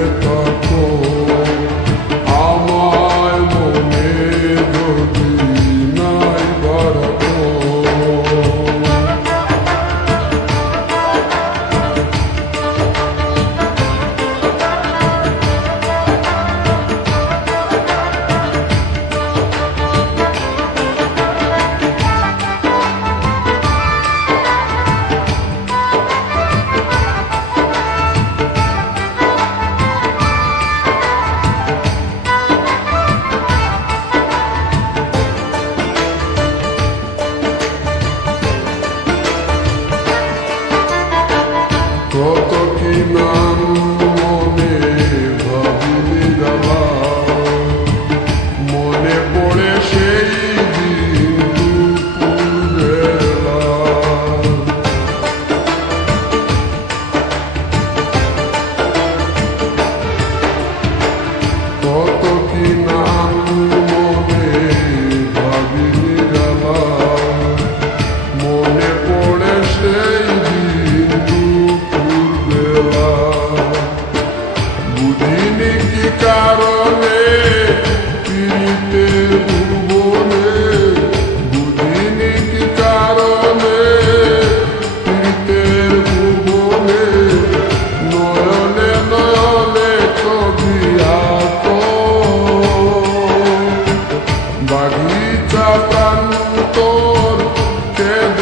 work.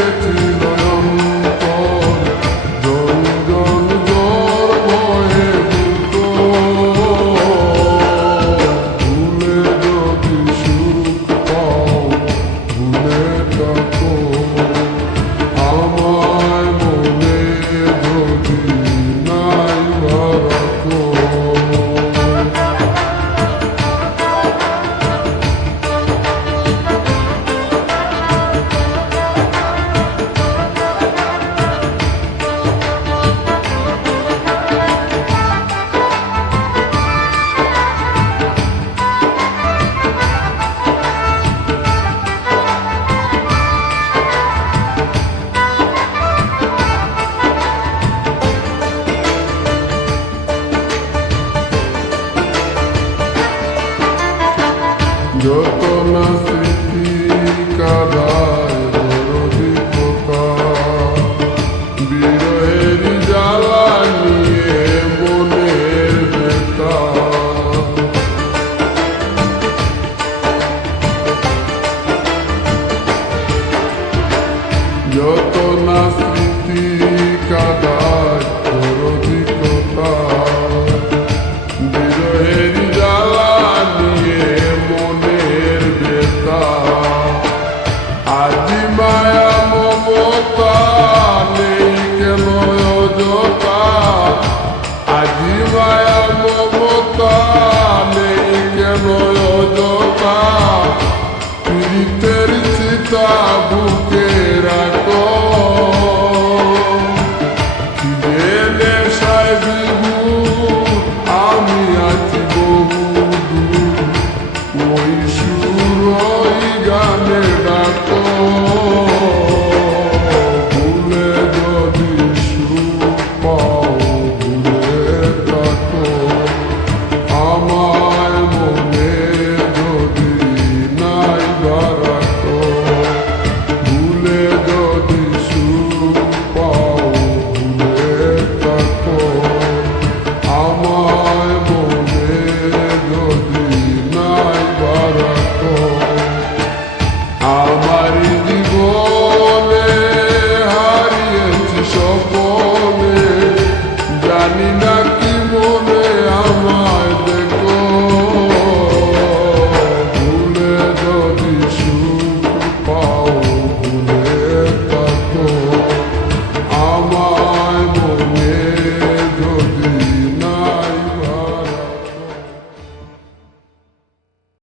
to যত না স্মৃতি কাদায়